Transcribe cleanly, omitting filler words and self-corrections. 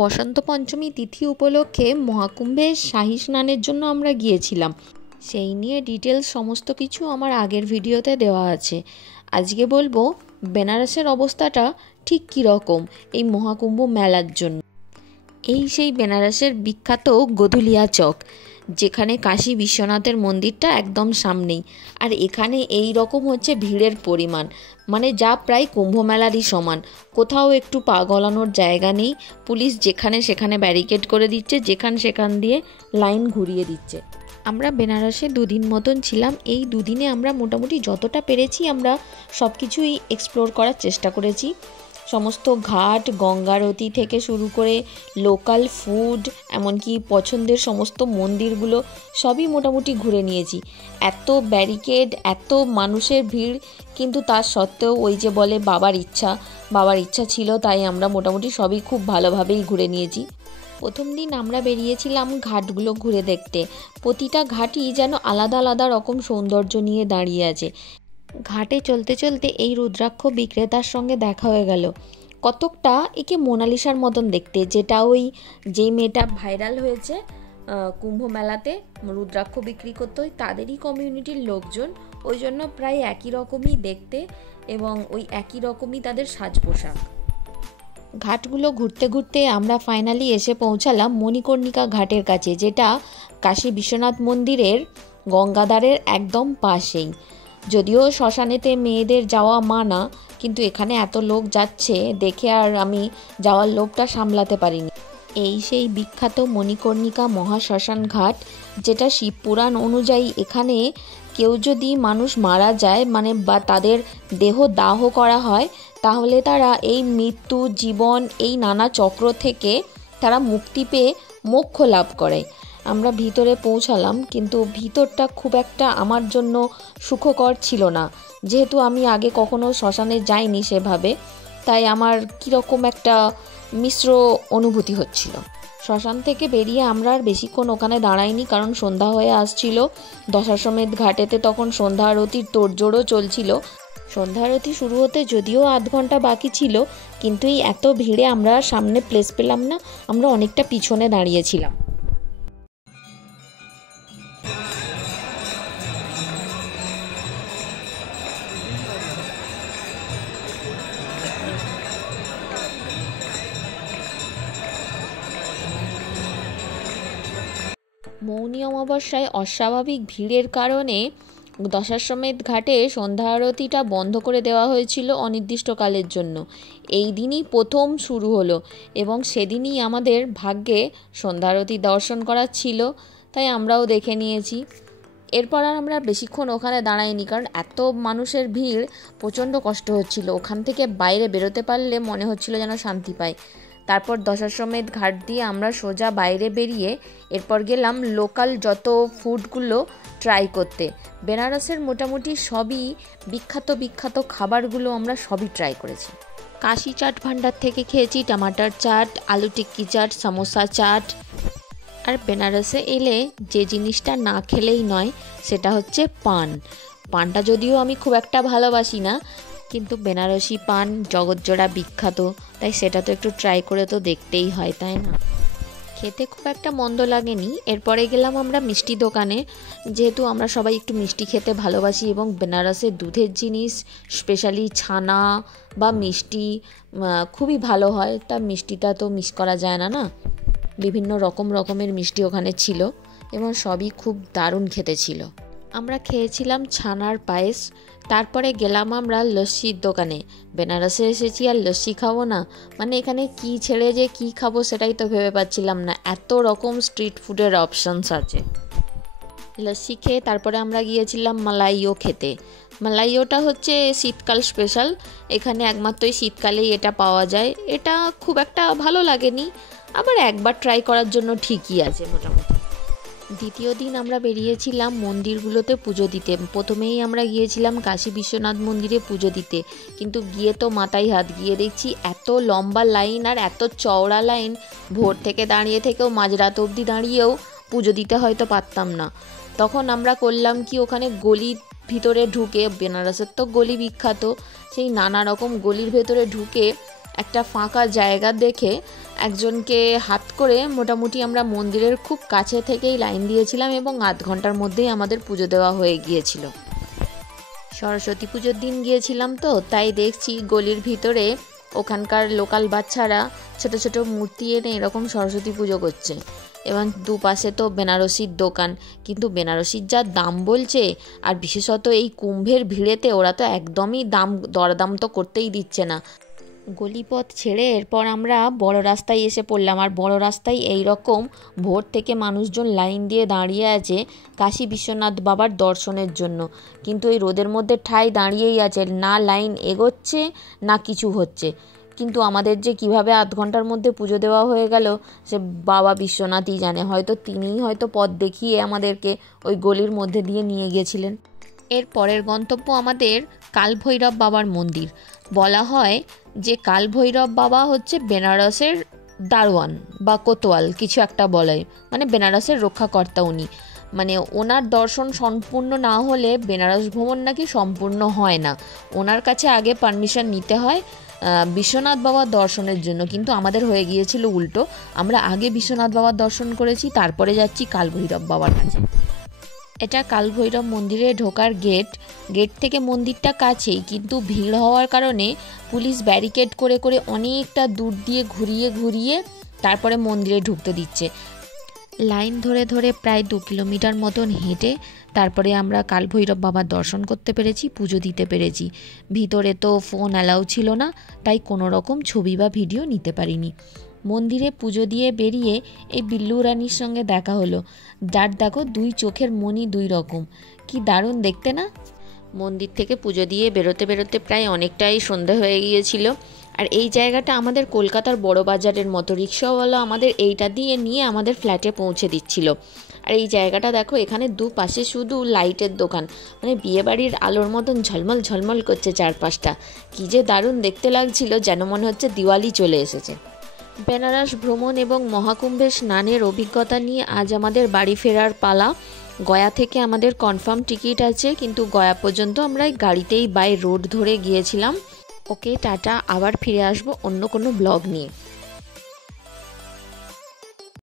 বসন্ত পঞ্চমী তিথি উপলক্ষে মহাকুম্ভে শাহী স্নানের জন্য আমরা গিয়েছিলাম। সেই নিয়ে ডিটেলস সমস্ত কিছু আমার আগের ভিডিওতে দেওয়া আছে। আজকে বলবো বেনারসের অবস্থাটা ঠিক কীরকম এই মহাকুম্ভ মেলার জন্য। এই সেই বেনারসের বিখ্যাত গধুলিয়া চক, যেখানে কাশী বিশ্বনাথের মন্দিরটা একদম সামনেই। আর এখানে এই রকম হচ্ছে ভিড়ের পরিমাণ, মানে যা প্রায় কুম্ভ মেলারই সমান। কোথাও একটু পা গলানোর জায়গা নেই। পুলিশ যেখানে সেখানে ব্যারিকেড করে দিচ্ছে, সেখান দিয়ে লাইন ঘুরিয়ে দিচ্ছে। আমরা বেনারসে দুদিন মতন ছিলাম। এই দুদিনে আমরা মোটামুটি যতটা পেরেছি আমরা সব কিছুই এক্সপ্লোর করার চেষ্টা করেছি। সমস্ত ঘাট, গঙ্গারতি থেকে শুরু করে লোকাল ফুড, এমনকি পছন্দের সমস্ত মন্দিরগুলো সবই মোটামুটি ঘুরে নিয়েছি। এত ব্যারিকেড, এত মানুষের ভিড়, কিন্তু তার সত্ত্বেও ওই যে বলে বাবার ইচ্ছা ছিল, তাই আমরা মোটামুটি সবই খুব ভালোভাবেই ঘুরে নিয়েছি। প্রথম দিন আমরা বেরিয়েছিলাম ঘাটগুলো ঘুরে দেখতে। প্রতিটা ঘাটই যেন আলাদা আলাদা রকম সৌন্দর্য নিয়ে দাঁড়িয়ে আছে। ঘাটে চলতে চলতে এই রুদ্রাক্ষ বিক্রেতার সঙ্গে দেখা হয়ে গেল। কতকটা একে মোনালিসার মতন দেখতে, যেটা ওই যেই মেয়েটা ভাইরাল হয়েছে কুম্ভ মেলাতে রুদ্রাক্ষ বিক্রি করতে, ওই তাদেরই কমিউনিটির লোকজন। ওই জন্য প্রায় একই রকমই দেখতে এবং ওই একই রকমই তাদের সাজ পোশাক। ঘাটগুলো ঘুরতে ঘুরতে আমরা ফাইনালি এসে পৌঁছালাম মণিকর্ণিকা ঘাটের কাছে, যেটা কাশী বিশ্বনাথ মন্দিরের গঙ্গাধারের একদম পাশেই। যদিও শ্মশানেতে মেয়েদের যাওয়া মানা, কিন্তু এখানে এত লোক যাচ্ছে দেখে আর আমি যাওয়ার লোভটা সামলাতে পারিনি। এই সেই বিখ্যাত মণিকর্ণিকা মহাশ্মশান ঘাট, যেটা শিবপুরাণ অনুযায়ী এখানে কেউ যদি মানুষ মারা যায়, মানে বা তাদের দেহ দাহ করা হয়, তাহলে তারা এই মৃত্যু, জীবন, এই নানা চক্র থেকে তারা মুক্তি পেয়ে মোক্ষ লাভ করে। আমরা ভিতরে পৌঁছালাম, কিন্তু ভিতরটা খুব একটা আমার জন্য সুখকর ছিল না। যেহেতু আমি আগে কখনো শ্মশানে যাইনি সেভাবে, তাই আমার কীরকম একটা মিশ্র অনুভূতি হচ্ছিল। শ্মশান থেকে বেরিয়ে আমরা আর বেশিক্ষণ ওখানে দাঁড়াইনি, কারণ সন্ধ্যা হয়ে আসছিল। দশাশ্বমেধ ঘাটেতে তখন সন্ধ্যা আরতির তোড়জোড়ও চলছিল। সন্ধ্যা আরতি শুরু হতে যদিও আধ ঘন্টা বাকি ছিল, কিন্তু এই এত ভিড়ে আমরা সামনে প্লেস পেলাম না, আমরা অনেকটা পিছনে দাঁড়িয়েছিলাম। মৌনী অমাবস্যায় অস্বাভাবিক ভিড়ের কারণে দশাশ্বমেধ ঘাটে সন্ধ্যা আরতিটা বন্ধ করে দেওয়া হয়েছিল অনির্দিষ্টকালের জন্য। এই দিনই প্রথম শুরু হলো এবং সেদিনই আমাদের ভাগ্যে সন্ধ্যা আরতি দর্শন করার ছিল, তাই আমরাও দেখে নিয়েছি। এরপর আর আমরা বেশিক্ষণ ওখানে দাঁড়াইনি, কারণ এত মানুষের ভিড়, প্রচণ্ড কষ্ট হচ্ছিল। ওখান থেকে বাইরে বেরোতে পারলে মনে হচ্ছিল যেন শান্তি পাই। তারপর দশাশ্বমেধ ঘাট দিয়ে আমরা সোজা বাইরে বেরিয়ে এরপর গেলাম লোকাল যত ফুডগুলো ট্রাই করতে। বেনারসের মোটামুটি সবই বিখ্যাত খাবারগুলো আমরা সবই ট্রাই করেছি। কাশি চাট ভান্ডার থেকে খেয়েছি টমাটার চাট, আলু টিক্কি চাট, সমোসা চাট। আর বেনারসে এলে যে জিনিসটা না খেলেই নয় সেটা হচ্ছে পানটা যদিও আমি খুব একটা ভালোবাসি না, কিন্তু বেনারসি পান জগৎজোড়া বিখ্যাত, তাই সেটা তো একটু ট্রাই করে তো দেখতেই হয়, তাই না? খেতে খুব একটা মন্দ লাগেনি। এরপরে গেলাম আমরা মিষ্টি দোকানে, যেহেতু আমরা সবাই একটু মিষ্টি খেতে ভালোবাসি এবং বেনারসের দুধের জিনিস, স্পেশালি ছানা বা মিষ্টি খুবই ভালো হয়। তা মিষ্টিটা তো মিস করা যায় না। বিভিন্ন রকমের মিষ্টি ওখানে ছিল এবং সবই খুব দারুণ খেতে ছিল। আমরা খেয়েছিলাম ছানার পায়েস। তারপরে গেলাম আমরা লস্যির দোকানে। বেনারসে এসেছি আর লস্যি খাবো না, মানে এখানে কি ছেড়ে যে কি খাবো সেটাই তো ভেবে পাচ্ছিলাম না। এত রকম স্ট্রিট ফুডের অপশনস আছে। লস্যি খেয়ে তারপরে আমরা গিয়েছিলাম মালাইও খেতে। মালাইওটা হচ্ছে শীতকাল স্পেশাল, এখানে একমাত্রই শীতকালেই এটা পাওয়া যায়। এটা খুব একটা ভালো লাগেনি, আবার একবার ট্রাই করার জন্য ঠিকই আছে মোটামুটি। দ্বিতীয় দিন আমরা বেরিয়েছিলাম মন্দিরগুলোতে পুজো দিতে। প্রথমেই আমরা গিয়েছিলাম কাশী বিশ্বনাথ মন্দিরে পুজো দিতে, কিন্তু গিয়ে তো মাথায় হাত, গিয়ে দেখছি এত লম্বা লাইন আর এত চওড়া লাইন, ভোর থেকে দাঁড়িয়ে থেকেও মাঝরাত অবধি দাঁড়িয়েও পুজো দিতে হয়তো পারতাম না। তখন আমরা করলাম কি, ওখানে গলির ভিতরে ঢুকে, বেনারসের তো গলি বিখ্যাত, সেই নানা রকম গলির ভেতরে ঢুকে একটা ফাঁকা জায়গা দেখে একজনকে হাত করে মোটামুটি আমরা মন্দিরের খুব কাছে থেকেই লাইন দিয়েছিলাম এবং আধ ঘন্টার মধ্যেই আমাদের পুজো দেওয়া হয়ে গিয়েছিল। সরস্বতী পুজোর দিন গিয়েছিলাম তো, তাই দেখছি গলির ভিতরে ওখানকার লোকাল বাচ্চারা ছোট ছোট মূর্তি এনে এরকম সরস্বতী পুজো করছে এবং দুপাশে তো বেনারসির দোকান, কিন্তু বেনারসির যা দাম বলছে, আর বিশেষত এই কুম্ভের ভিড়েতে ওরা তো একদমই দরদাম তো করতেই দিচ্ছে না। গলিপথ ছেড়ে এরপর আমরা বড় রাস্তায় এসে পড়লাম, আর বড় রাস্তায় এই রকম ভোর থেকে মানুষজন লাইন দিয়ে দাঁড়িয়ে আছে কাশী বিশ্বনাথ বাবার দর্শনের জন্য, কিন্তু এই রোদের মধ্যে ঠাই দাঁড়িয়েই আছে, না লাইন এগোচ্ছে না কিছু হচ্ছে। কিন্তু আমাদের যে কিভাবে আধ ঘন্টার মধ্যে পুজো দেওয়া হয়ে গেল সে বাবা বিশ্বনাথই জানে, হয়তো তিনিই হয়তো পথ দেখিয়ে আমাদেরকে ওই গলির মধ্যে দিয়ে নিয়ে গিয়েছিলেন। এর পরের গন্তব্য আমাদের কালভৈরব বাবার মন্দির। বলা হয় যে কালভৈরব বাবা হচ্ছে বেনারসের দারোয়ান বা কোতোয়াল কিছু একটা বলে, মানে বেনারসের রক্ষাকর্তা উনি। মানে ওনার দর্শন সম্পূর্ণ না হলে বেনারস ভ্রমণ নাকি সম্পূর্ণ হয় না, ওনার কাছে আগে পারমিশন নিতে হয় বিশ্বনাথ বাবার দর্শনের জন্য। কিন্তু আমাদের হয়ে গিয়েছিল উল্টো, আমরা আগে বিশ্বনাথ বাবার দর্শন করেছি, তারপরে যাচ্ছি কালভৈরব বাবার কাছে। এটা কালভৈরব মন্দিরে ঢোকার গেট থেকে মন্দিরটা কাছেই, কিন্তু ভিড় হওয়ার কারণে পুলিশ ব্যারিকেড করে করে অনেকটা দূর দিয়ে ঘুরিয়ে তারপরে মন্দিরে ঢুকতে দিচ্ছে। লাইন ধরে ধরে প্রায় 2 কিলোমিটার মতন হেঁটে তারপরে আমরা কালভৈরব বাবার দর্শন করতে পেরেছি, পুজো দিতে পেরেছি। ভিতরে তো ফোন অ্যালাউ ছিল না, তাই কোনো রকম ছবি বা ভিডিও নিতে পারিনি। মন্দিরে পুজো দিয়ে বেরিয়ে এই বিল্লু রানীর সঙ্গে দেখা হলো, যার দেখো 2 চোখের মণি 2 রকম, কি দারুণ দেখতে না। মন্দির থেকে পুজো দিয়ে বেরোতে প্রায় অনেকটাই সন্ধে হয়ে গিয়েছিল। আর এই জায়গাটা আমাদের কলকাতার বড় বাজারের মতো, রিক্সাওয়ালা আমাদের এইটা দিয়ে নিয়ে আমাদের ফ্ল্যাটে পৌঁছে দিচ্ছিল। আর এই জায়গাটা দেখো, এখানে দুপাশে শুধু লাইটের দোকান, মানে বিয়েবাড়ির আলোর মতন ঝলমল করছে চারপাশটা, কী যে দারুণ দেখতে লাগছিল, যেন মনে হচ্ছে দিওয়ালি চলে এসেছে। বেনারস ভ্রমণ এবং মহাকুম্ভের স্নানের অভিজ্ঞতা নিয়ে আজ আমাদের বাড়ি ফেরার পালা। গয়া থেকে আমাদের কনফার্ম টিকিট আছে, কিন্তু গয়া পর্যন্ত আমরা গাড়িতেই বাই রোড ধরে গিয়েছিলাম। ওকে টাটা, আবার ফিরে আসবো অন্য কোনো ব্লগ নিয়ে।